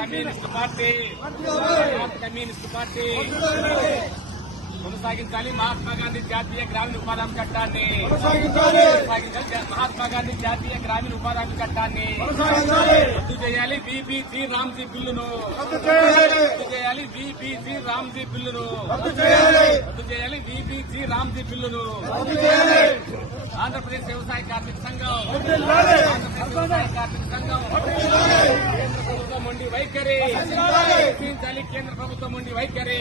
Communist party. Communist party. కొనసాగించాలి మహాత్మా గాంధీ జాతీయ గ్రామీణ ఉపాధి చట్టాన్ని. కొనసాగించాలి మహాత్మా గాంధీ జాతీయ గ్రామీణ ఉపాధి చట్టాన్ని. రద్దు చేయాలి బీబీజీ రామ్జీ బిల్లును. రద్దు చేయాలి బీబీజీ రామ్జీ బిల్లును. రద్దు చేయాలి. బీబీజీ రామ్జీ బిల్లును. ఆంధ్రప్రదేశ్ వ్యవసాయ కార్మిక సంఘం. కార్మిక సంఘం కేంద్ర ప్రభుత్వం ఉండి వైఖరి రక్షించాలి కేంద్ర ప్రభుత్వం ఉండి వైఖరి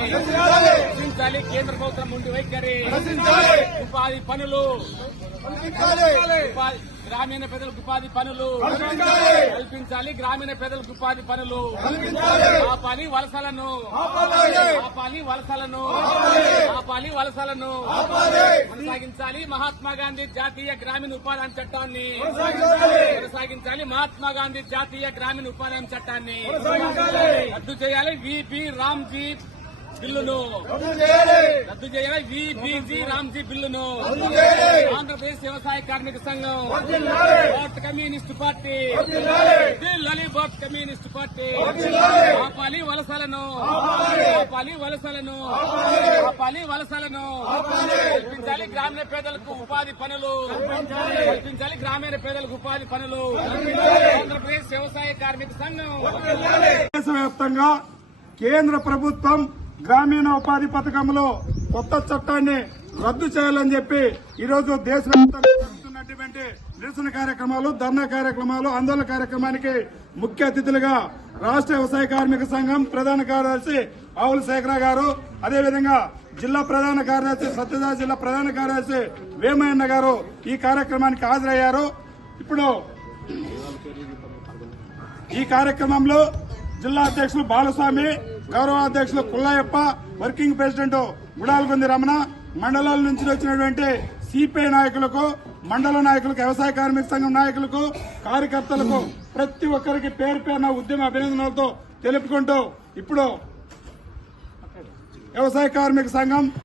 రక్షించాలి కేంద్ర ప్రభుత్వం ఉండి వైఖరి ఉపాధి పనులు గ్రామీణ ప్రజలకు ఉపాధి పనులు కల్పించాలి గ్రామీణ ప్రజలకు ఉపాధి పనులు ఆపాలి వలసలను ఆపాలి వలసలను ఆపాలి వలసలను కొనసాగించాలి. మహాత్మా గాంధీ జాతీయ గ్రామీణ ఉపాధి హామీ చట్టాన్ని కొనసాగించాలి. మహాత్మా గాంధీ జాతీయ గ్రామీణ ఉపాధి చట్టాన్ని రద్దు చేయాలి. విపి రామ్జీ బిల్లును రద్దు చేయాలి. విబిజి రామ్జీ బిల్లును ఆంధ్రప్రదేశ్ వ్యవసాయ కార్మిక సంఘం భారత కమ్యూనిస్ట్ పార్టీ ఢిల్లీ భారత కమ్యూనిస్ట్ పార్టీ ఆపాలి వలసలను ఆపాలి. వలసలను ఆపాలి. వలసలను కల్పించాలి గ్రామీణ పేదలకు ఉపాధి పనులు కల్పించాలి. గ్రామీణ పేదలకు ఉపాధి పనులు ఆంధ్రప్రదేశ్ వ్యవసాయ కార్మిక సంఘం దేశవ్యాప్తంగా కేంద్ర ప్రభుత్వం గ్రామీణ ఉపాధి పథకంలో కొత్త చట్టాన్ని రద్దు చేయాలని చెప్పి ఈరోజు దేశవ్యాప్తంగా జరుగుతున్నటువంటి నిరసన కార్యక్రమాలు ధర్నా కార్యక్రమాలు ఆందోళన కార్యక్రమానికి ముఖ్య అతిథులుగా రాష్ట్ర వ్యవసాయ కార్మిక సంఘం ప్రధాన కార్యదర్శి ఆవుల శేఖర గారు అదేవిధంగా జిల్లా ప్రధాన కార్యదర్శి సత్యదాస్ జిల్లా ప్రధాన కార్యదర్శి వేమయ్యన్న గారు ఈ కార్యక్రమానికి హాజరయ్యారు. ఇప్పుడు ఈ కార్యక్రమంలో జిల్లా అధ్యక్షులు బాలస్వామి గౌరవ అధ్యక్షులు కుల్లాయప్ప వర్కింగ్ ప్రెసిడెంట్ గుడాలగొంది రమణ మండలాల నుంచి వచ్చినటువంటి సిపిఐ నాయకులకు మండల నాయకులకు వ్యవసాయ కార్మిక సంఘం నాయకులకు కార్యకర్తలకు ప్రతి ఒక్కరికి పేరు పేరున ఉద్యమ అభినందనలతో తెలుపుకుంటూ ఇప్పుడు వ్యవసాయ కార్మిక సంఘం